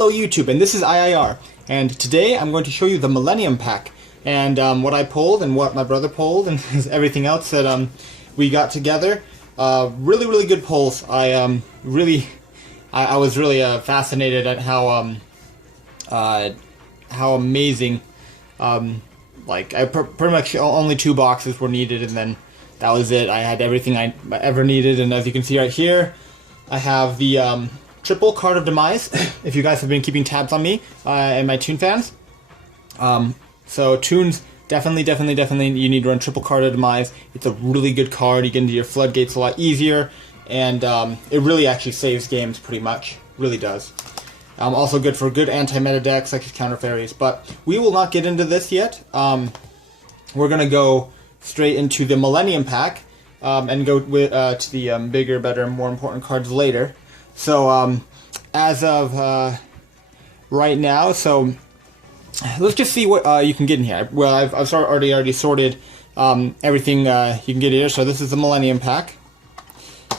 Hello YouTube, and this is IIR, and today I'm going to show you the Millennium Pack, and what I pulled and what my brother pulled and everything else that we got together. Really good pulls. I was really fascinated at how amazing, like pretty much only 2 boxes were needed, and then that was it. I had everything I ever needed, and as you can see right here, I have the triple card of demise. If you guys have been keeping tabs on me and my Toon fans, so Toons definitely you need to run triple card of demise. It's a really good card. You get into your floodgates a lot easier, and it really actually saves games pretty much. Really does. Also good for good anti-meta decks such as counter fairies. But we will not get into this yet. We're gonna go straight into the Millennium Pack and go with, to the bigger, better, more important cards later. So as of right now, so let's just see what you can get in here. Well, I've already sorted everything you can get here. So this is the Millennium Pack,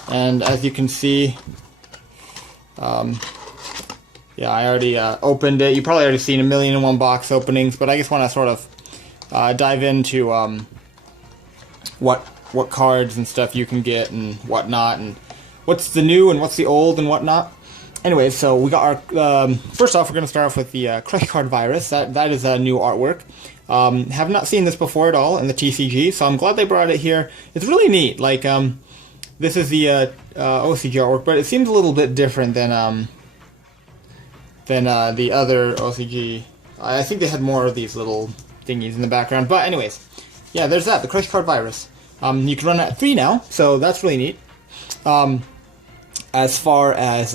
and as you can see, yeah, I already opened it. You probably already seen 1,000,001 box openings, but I just want to sort of dive into what cards and stuff you can get and whatnot, and what's the new and what's the old and whatnot. Anyway, so we got our first off, we're going to start off with the Crush Card Virus. That is a new artwork. Have not seen this before at all in the TCG, so I'm glad they brought it here. It's really neat. Like this is the OCG artwork, but it seems a little bit different than the other OCG. I think they had more of these little thingies in the background. But anyways, yeah, there's that, the Crush Card Virus. You can run it at 3 now, so that's really neat. As far as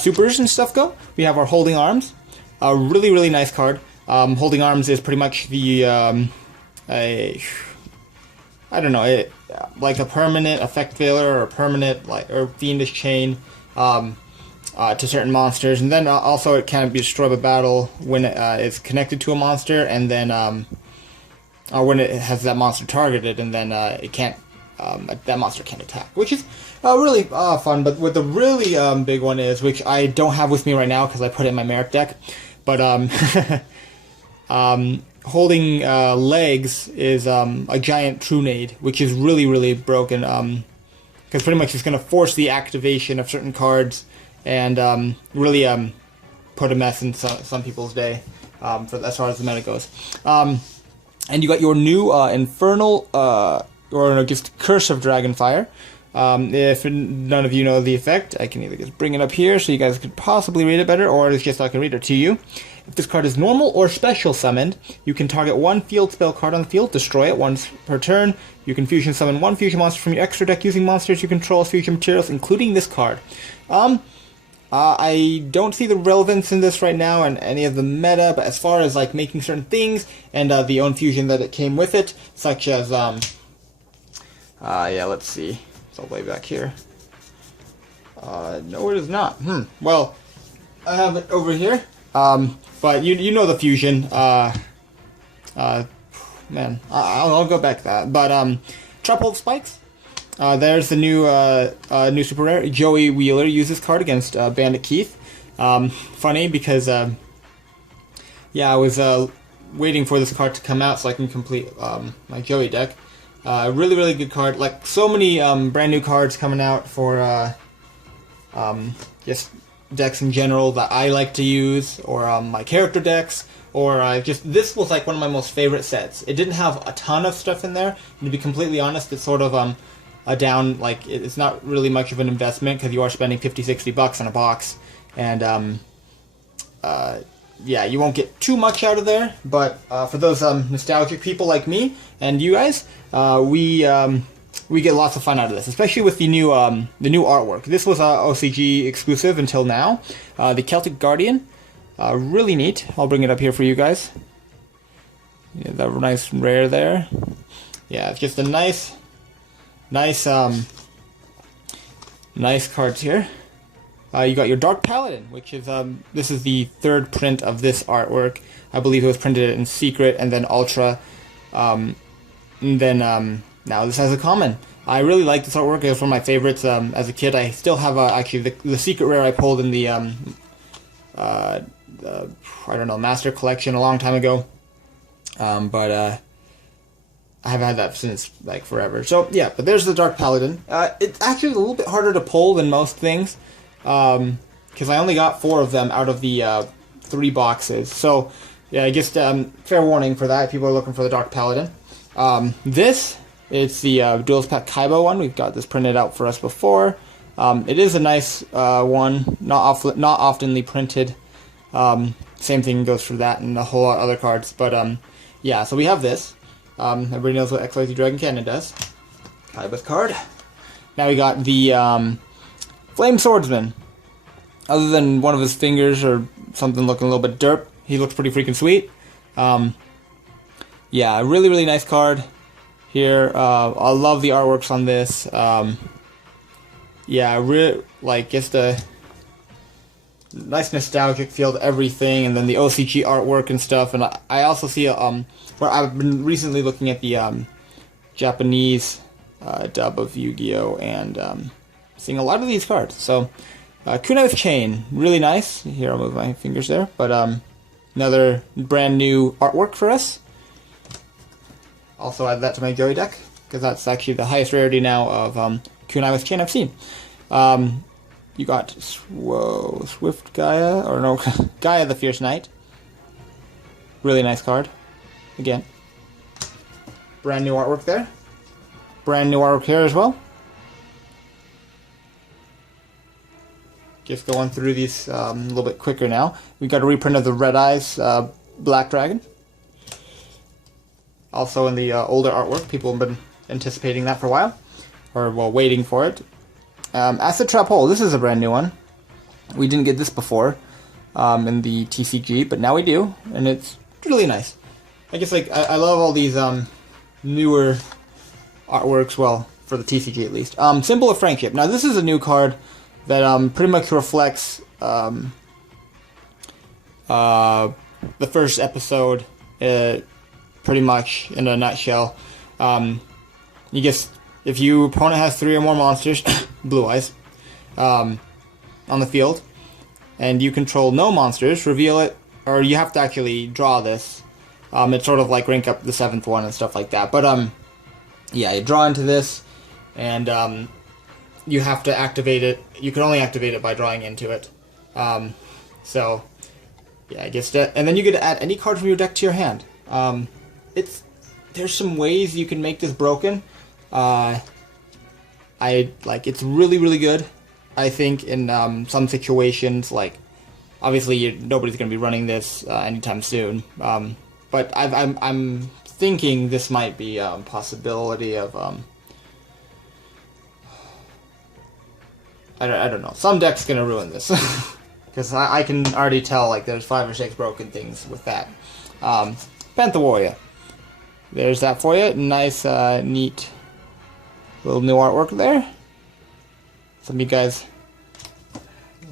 supers and stuff go, we have our Holding Arms. A really nice card. Holding Arms is pretty much the I don't know, like a permanent effect failure or a permanent or fiendish chain to certain monsters, and then also it can be destroyed by battle when it is connected to a monster, and then or when it has that monster targeted, and then it can't. That monster can't attack, which is really fun. But what the really big one is, which I don't have with me right now because I put it in my Merrick deck, but holding legs is a giant Trunade, which is really broken, because pretty much it's going to force the activation of certain cards and really put a mess in some people's day as far as the meta goes. And you got your new Infernal or no, just Curse of Dragonfire. If none of you know the effect, I can either just bring it up here so you guys could possibly read it better, or it's just I can read it to you. If this card is normal or special summoned, you can target 1 field spell card on the field, destroy it once per turn. You can fusion summon 1 fusion monster from your extra deck using monsters you control as fusion materials, including this card. I don't see the relevance in this right now in any of the meta, but as far as like making certain things and the own fusion that it came with it, such as yeah, let's see. It's all the way back here. No, it is not. Well, I have it over here. But you know the fusion. Man, I'll go back to that. But Traphold Spikes. There's the new super rare. Joey Wheeler uses card against Bandit Keith. Funny because yeah, I was waiting for this card to come out so I can complete my Joey deck. Really good card. Like so many brand new cards coming out for just decks in general that I like to use, or my character decks, or just this was like one of my most favorite sets. It didn't have a ton of stuff in there, and to be completely honest, it's sort of a down, like it's not really much of an investment because you are spending $50-60 on a box, and yeah, you won't get too much out of there, but for those nostalgic people like me and you guys, we get lots of fun out of this, especially with the new artwork. This was OCG exclusive until now. The Celtic Guardian, really neat. I'll bring it up here for you guys. Yeah, that nice rare there. Yeah, it's just a nice cards here. You got your Dark Paladin, which is this is the 3rd print of this artwork. I believe it was printed in Secret and then Ultra, and then now this has a common. I really like this artwork. It was one of my favorites as a kid. I still have actually the secret rare I pulled in the I don't know, Master Collection a long time ago. But I haven't had that since like forever. So yeah, but there's the Dark Paladin. It's actually a little bit harder to pull than most things, because I only got 4 of them out of the 3 boxes. So yeah, I guess fair warning for that if people are looking for the Dark Paladin. It's the Duelist Pack Kaiba one. We've got this printed out for us before. It is a nice one, not oftenly printed. Same thing goes for that and a whole lot of other cards. But yeah, so we have this. Everybody knows what XYZ Dragon Cannon does. Kaiba's card. Now we got the Flame Swordsman. Other than one of his fingers or something looking a little bit derp, he looks pretty freaking sweet. Yeah, really, really nice card here. I love the artworks on this. Yeah, like just a nice nostalgic feel to everything, and then the OCG artwork and stuff. And I also see where I've been recently looking at the Japanese dub of Yu-Gi-Oh! And seeing a lot of these cards. So Kunai with Chain, really nice. Here, I'll move my fingers there. But another brand new artwork for us. Also add that to my Joey deck, because that's actually the highest rarity now of Kunai with Chain I've seen. You got Swift Gaia, or no, Gaia the Fierce Knight. Really nice card. Again. Brand new artwork there. Brand new artwork here as well. Just going through these a little bit quicker now. We got a reprint of the Red Eyes Black Dragon. Also in the older artwork, people have been anticipating that for a while, or well, waiting for it. Acid Trap Hole, this is a brand new one. We didn't get this before in the TCG, but now we do, and it's really nice. I guess like I love all these newer artworks, well, for the TCG at least. Symbol of Friendship. Now this is a new card that pretty much reflects the first episode, pretty much in a nutshell. You guess if your opponent has 3 or more monsters, Blue Eyes, on the field, and you control no monsters, reveal it, or you have to actually draw this. It's sort of like rank up the 7th one and stuff like that. But yeah, you draw into this, and you have to activate it. You can only activate it by drawing into it. So yeah, I guess that, and then you get to add any card from your deck to your hand. There's some ways you can make this broken. It's really, really good. I think in some situations, like obviously nobody's gonna be running this anytime soon. But I'm thinking this might be a possibility of I don't know. Some deck's gonna ruin this because I can already tell like there's 5 or 6 broken things with that. Panther Warrior. There's that for you. Nice, neat little new artwork there. Some of you guys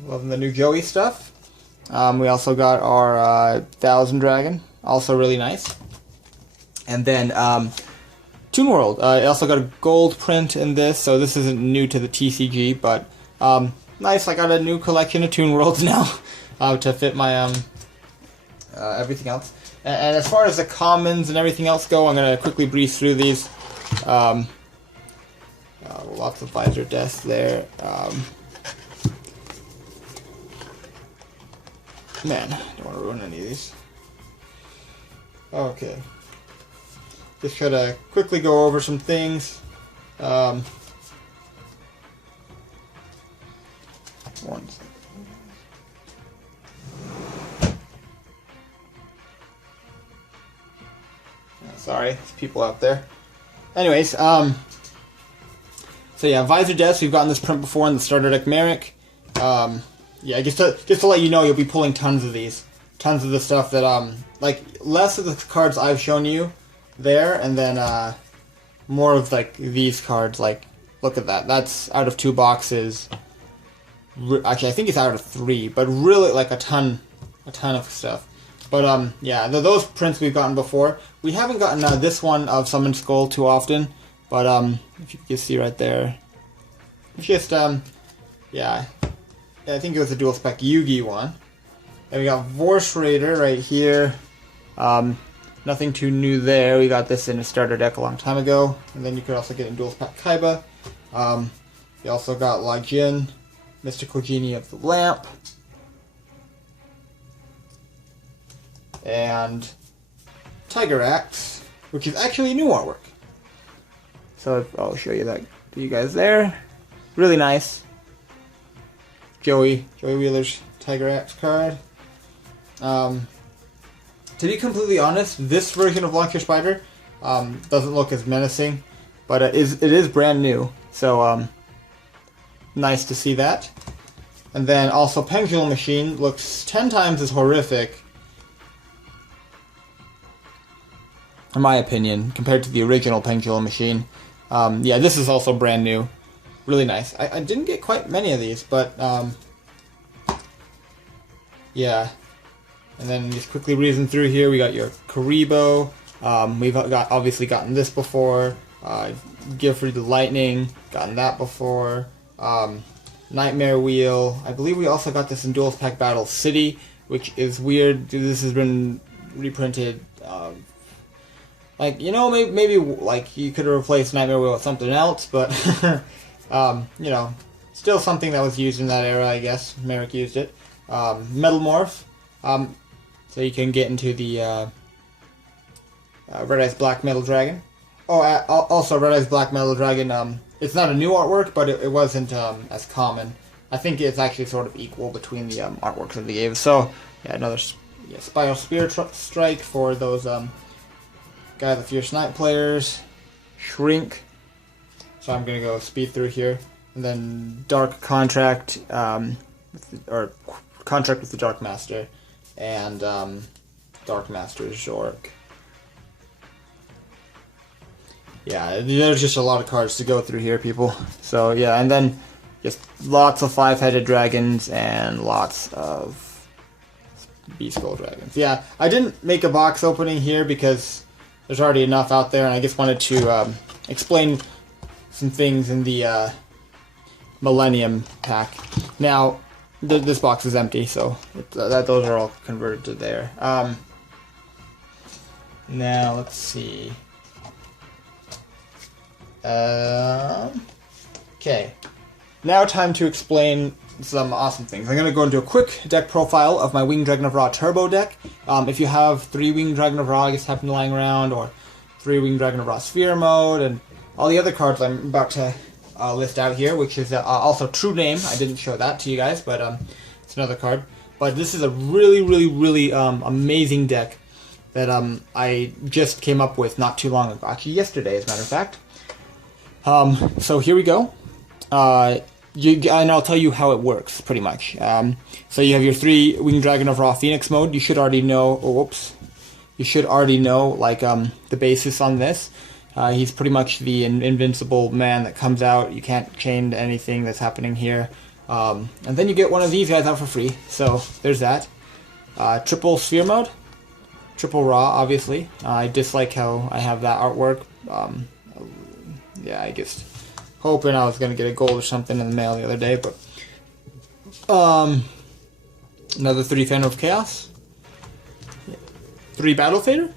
loving the new Joey stuff. We also got our Thousand Dragon, also really nice. And then Toon World. I also got a gold print in this, so this isn't new to the TCG, but nice. I got a new collection of Toon Worlds now to fit my everything else. And as far as the commons and everything else go, I'm going to quickly breeze through these. Lots of Visor Death there. Man, don't want to ruin any of these. Okay. Just try to quickly go over some things. Sorry, there's people out there. Anyways, so yeah, Visor Deaths, we've gotten this print before in the starter deck Merrick. Yeah, just to let you know, you'll be pulling tons of these. Tons of the stuff that, like, less of the cards I've shown you there, and then, more of, like, these cards, like, look at that. That's out of 2 boxes. Actually, I think it's out of 3, but really, like, a ton of stuff. But, yeah, those prints we've gotten before. We haven't gotten this one of Summoned Skull too often, but, if you can see right there, it's just, yeah, I think it was a dual spec Yugi one. And we got Vorse Raider right here. Nothing too new there. We got this in a starter deck a long time ago. And then you could also get in Duel Pack Kaiba. We also got La Jin, Mystical Genie of the Lamp. And Tiger Axe, which is actually new artwork. So I'll show you that to you guys there. Really nice. Joey Wheeler's Tiger Axe card. To be completely honest, this version of Launcher Spider doesn't look as menacing, but it is brand new, so nice to see that. And then also Pendulum Machine looks 10 times as horrific, in my opinion, compared to the original Pendulum Machine. Yeah, this is also brand new. Really nice. I didn't get quite many of these, but yeah. And then just quickly reason through here, we got your Karibo. We've obviously gotten this before. Gifford the Lightning, gotten that before. Nightmare Wheel. I believe we also got this in Duels Pack Battle City, which is weird. This has been reprinted. Like, you know, maybe like you could have replaced Nightmare Wheel with something else, but you know, still something that was used in that era, I guess. Merrick used it. Metal Morph. So you can get into the Red Eyes Black Metal Dragon. Oh, also Red Eyes Black Metal Dragon. It's not a new artwork, but it wasn't as common. I think it's actually sort of equal between the artworks that they gave. So yeah, another Spiral Spear Strike for those Guy the Fierce Knight players. Shrink. So I'm gonna go speed through here, and then Dark Contract, or Contract with the Dark Master. And Dark Master Zork. Yeah, there's just a lot of cards to go through here, people. So yeah, and then just lots of 5-headed dragons and lots of Beast Skull dragons. Yeah, I didn't make a box opening here because there's already enough out there, and I just wanted to explain some things in the Millennium Pack. Now, this box is empty, so those are all converted to there. Now, let's see. Okay. Now time to explain some awesome things. I'm going to go into a quick deck profile of my Winged Dragon of Ra Turbo deck. If you have 3 Winged Dragon of Ra, I guess, happen lying around, or 3 Winged Dragon of Ra Sphere Mode, and all the other cards I'm about to list out here, which is also True Name. I didn't show that to you guys, but it's another card. But this is a really amazing deck that I just came up with not too long ago. Actually, yesterday, as a matter of fact. So here we go. And I'll tell you how it works, pretty much. So you have your 3 Winged Dragon of Ra Phoenix mode. You should already know. Oh, whoops. You should already know, like, the basis on this. He's pretty much the invincible man that comes out. You can't chain to anything that's happening here. And then you get one of these guys out for free. So there's that. Triple Sphere mode. Triple Ra, obviously. I dislike how I have that artwork. Yeah, I guess hoping I was going to get a gold or something in the mail the other day, but another 3 Phantom of Chaos. 3 Battle Fader.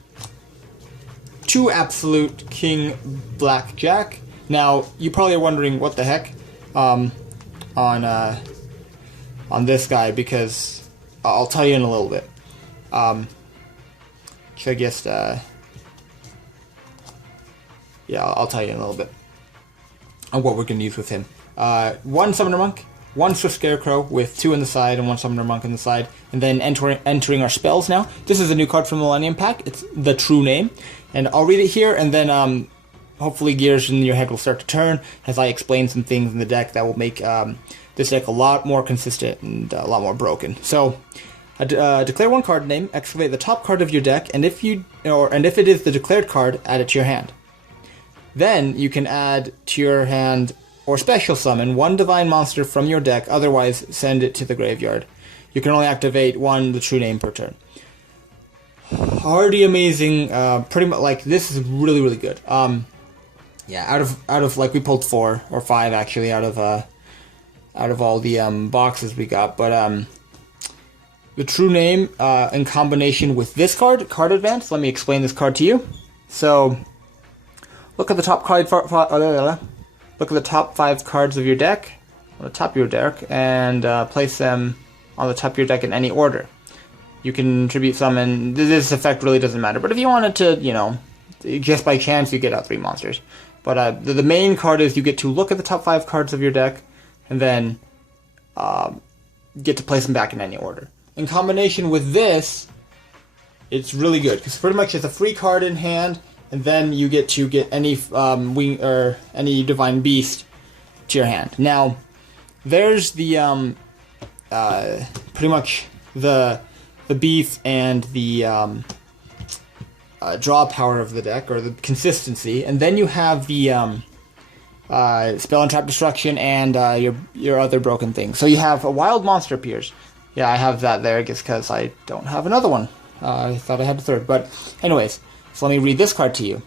2 Absolute King Blackjack. Now, you probably are wondering what the heck on this guy, because I'll tell you in a little bit. So I guess, yeah, I'll tell you in a little bit on what we're going to use with him. 1 Summoner Monk, 1 Swift Scarecrow with 2 on the side and 1 Summoner Monk on the side, and then entering our spells now. This is a new card from the Millennium Pack. It's the True Name, and I'll read it here, and then hopefully gears in your head will start to turn as I explain some things in the deck that will make this deck a lot more consistent and a lot more broken. So, declare 1 card name, excavate the top card of your deck, and if it is the declared card, add it to your hand. Then you can add to your hand or special summon 1 divine monster from your deck, otherwise send it to the graveyard. You can only activate 1 the True Name per turn. Already amazing. Pretty much, like, this is really good. Yeah, out of like, we pulled 4 or 5 actually out of all the boxes we got, but the true name in combination with this card, Card Advance. Let me explain this card to you. So, look at the top card. Look at the top 5 cards of your deck, on the top of your deck, and place them on the top of your deck in any order. You can tribute summon. This effect really doesn't matter, but if you wanted to, you know, just by chance, you get out 3 monsters. But the main card is you get to look at the top 5 cards of your deck, and then get to place them back in any order. In combination with this, it's really good because pretty much it's a free card in hand, and then you get to get any wing or any divine beast to your hand. Now, there's the pretty much the beef and the draw power of the deck, or the consistency, and then you have the spell and trap destruction and your other broken things. So you have a wild monster appears. Yeah, I have that there, I guess, because I don't have another one. I thought I had a third, but anyways, so let me read this card to you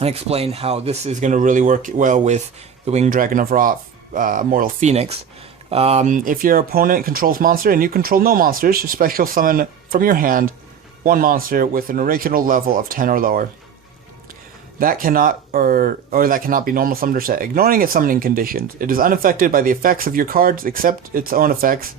and explain how this is going to really work well with the Winged Dragon of Ra, Immortal Phoenix. If your opponent controls monster and you control no monsters, special summon from your hand 1 monster with an original level of 10 or lower. That cannot or that cannot be normal summoned or set, ignoring its summoning conditions. It is unaffected by the effects of your cards except its own effects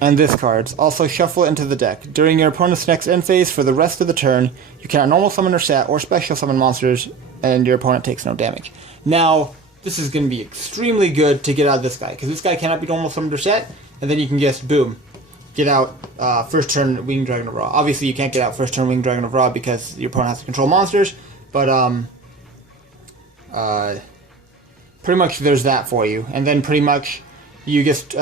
and this card's. Also shuffle it into the deck. During your opponent's next end phase for the rest of the turn, you cannot normal summon or set or special summon monsters, and your opponent takes no damage. Now, this is going to be extremely good to get out of this guy, because this guy cannot be normal summoned or set, and then you can just, boom, get out first turn Winged Dragon of Ra. Obviously, you can't get out first turn Winged Dragon of Ra because your opponent has to control monsters, but pretty much there's that for you. And then pretty much you just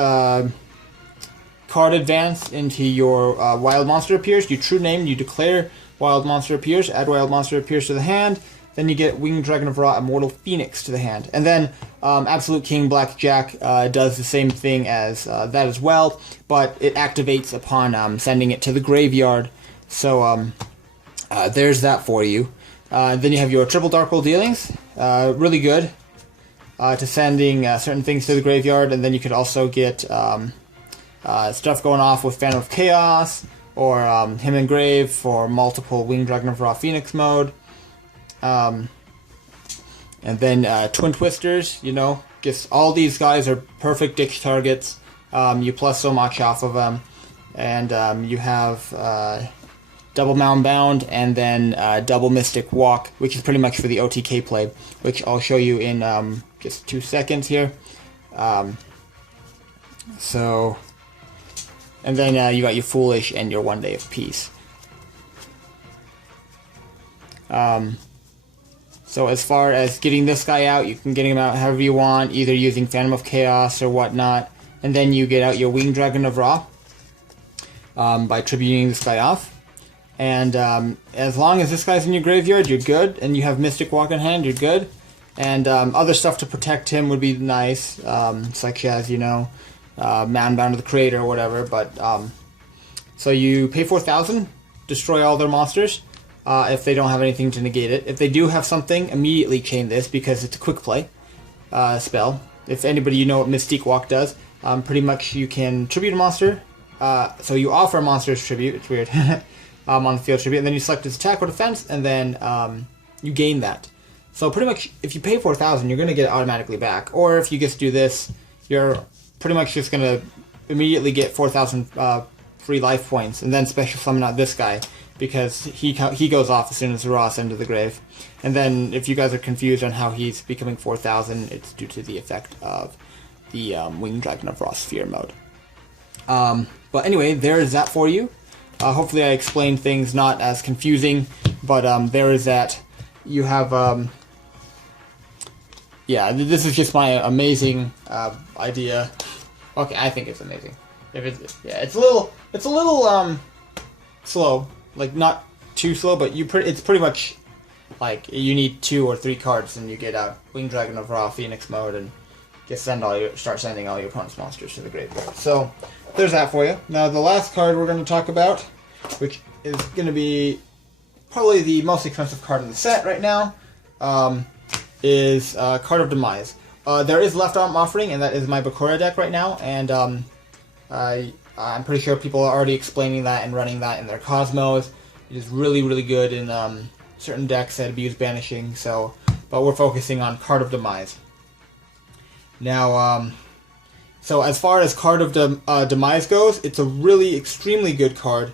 card advance into your wild monster appears. You true name, you declare wild monster appears, add wild monster appears to the hand. Then you get Winged Dragon of Ra, Immortal Phoenix to the hand. And then Absolute King Blackjack does the same thing as that as well, but it activates upon sending it to the graveyard. So there's that for you. Then you have your Triple Dark Hole Dealings, really good to sending certain things to the graveyard, and then you could also get stuff going off with Phantom of Chaos, or Hymn Engrave for multiple Winged Dragon of Ra Phoenix mode. And then Twin Twisters, you know, just all these guys are perfect ditch targets. You plus so much off of them. And you have double Mound Bound and then double Mystic Walk, which is pretty much for the OTK play, which I'll show you in just 2 seconds here. And then you got your Foolish and your One Day of Peace. So as far as getting this guy out, you can get him out however you want, either using Phantom of Chaos or whatnot. And then you get out your Winged Dragon of Ra by tributing this guy off. And as long as this guy's in your graveyard, you're good. And you have Mystic Walk in hand, you're good. And other stuff to protect him would be nice, such as, you know, Mound Bound to the Creator or whatever. But so you pay 4,000, destroy all their monsters. If they don't have anything to negate it. If they do have something, immediately chain this because it's a quick play spell. If anybody, you know what Mystique Walk does, pretty much you can tribute a monster. So you offer a monster's tribute, it's weird, on the field tribute, and then you select its attack or defense, and then you gain that. So pretty much, if you pay 4,000, you're going to get it automatically back. Or if you just do this, you're pretty much just going to immediately get 4,000 free life points, and then special summon out this guy, because he goes off as soon as the Ra sends to the grave. And then if you guys are confused on how he's becoming 4,000, it's due to the effect of the Winged Dragon of Ra Sphere mode. But anyway, there is that for you. Hopefully I explained things not as confusing, but there is that. You have, yeah, this is just my amazing idea. Okay, I think it's amazing. If it's, yeah, it's a little slow. Like, not too slow, but it's pretty much like you need 2 or 3 cards and you get out Winged Dragon of Ra Phoenix mode and just start sending all your opponent's monsters to the graveyard. So there's that for you. Now the last card we're going to talk about, which is going to be probably the most expensive card in the set right now, is Card of Demise. There is Left Arm Offering, and that is my Bakura deck right now, and I'm pretty sure people are already explaining that and running that in their Cosmos. It is really, really good in certain decks that abuse banishing. So, but we're focusing on Card of Demise. Now, so as far as Card of Demise goes, it's a really extremely good card.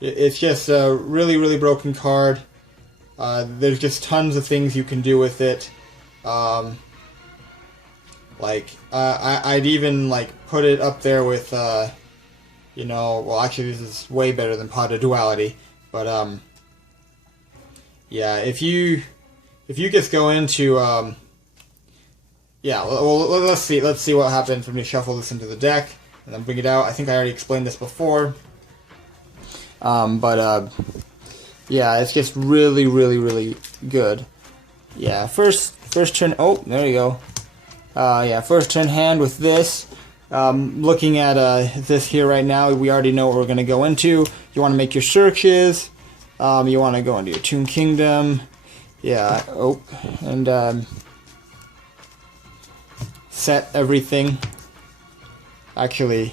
It's just a really, really broken card. There's just tons of things you can do with it. I'd even put it up there with, well, actually this is way better than Pot of Duality, but yeah, if you just go into, yeah, well, let's see what happens when we shuffle this into the deck and then bring it out. I think I already explained this before, yeah, it's just really, really, really good. Yeah, first turn. Oh, there you go. Yeah, first turn hand with this. Looking at this here right now, we already know what we're going to go into. You want to make your searches. You want to go into your Tomb Kingdom. Yeah. Oh, and set everything. Actually,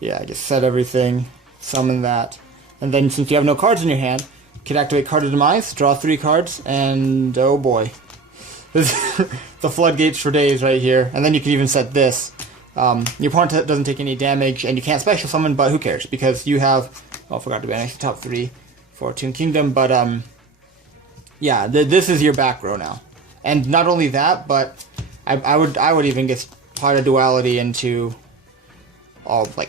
yeah, just set everything. Summon that. And then since you have no cards in your hand, you can activate Card of Demise, draw 3 cards, and oh boy. This the floodgates for days right here. And then you can even set this. Your opponent doesn't take any damage, and you can't special summon, but who cares? Because you have... Oh, I forgot to banish the top 3 for Tomb Kingdom, but yeah, this is your back row now. And not only that, but I would even get Pot of Duality into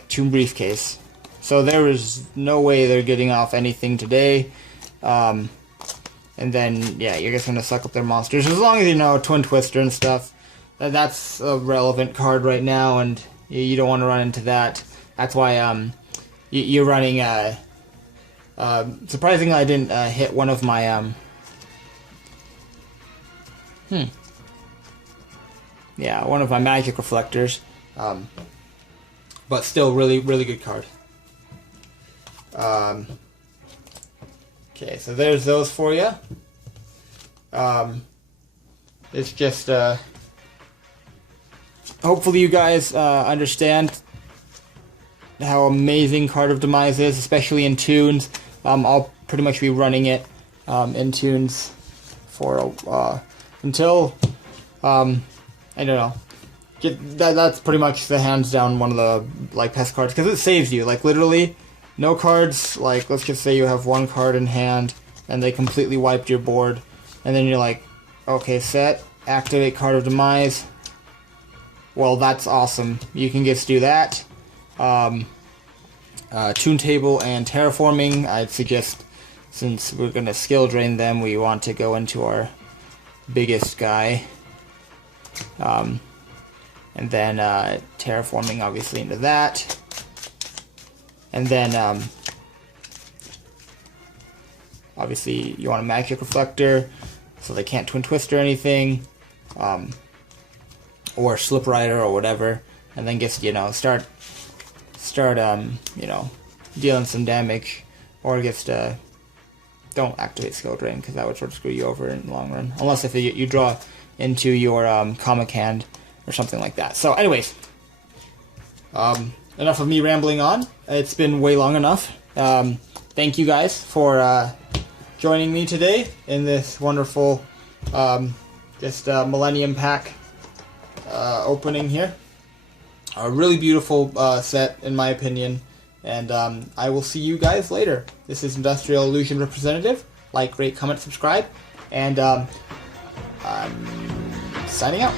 Tomb Briefcase. So there is no way they're getting off anything today. And then, yeah, you're just going to suck up their monsters. As long as you know Twin Twister and stuff, that's a relevant card right now, and you don't want to run into that. That's why you're running... surprisingly, I didn't hit one of my... Yeah, one of my magic reflectors. But still, really, really good card. Okay, so there's those for you. It's just, hopefully you guys understand how amazing Card of Demise is, especially in Tunes. I'll pretty much be running it in Tunes for until, I don't know. That's pretty much the hands down one of the pest cards, because it saves you, literally. No cards, let's just say you have 1 card in hand, and they completely wiped your board, and then you're like, okay, set, activate Card of Demise. Well, that's awesome. You can just do that. Tune Table and Terraforming, I'd suggest, since we're going to skill drain them, we want to go into our biggest guy. And then Terraforming, obviously, into that. And then, obviously, you want a Magic Reflector, so they can't Twin Twist or anything, or Slip Rider or whatever, and then just, start, dealing some damage, or just, don't activate Skill Drain, because that would sort of screw you over in the long run, unless if you draw into your comic hand or something like that. So, anyways, enough of me rambling on. It's been way long enough. Thank you guys for joining me today in this wonderful Millennium Pack opening here. A really beautiful set, in my opinion. And I will see you guys later. This is Industrial Illusion Representative. Like, rate, comment, subscribe. And I'm signing out.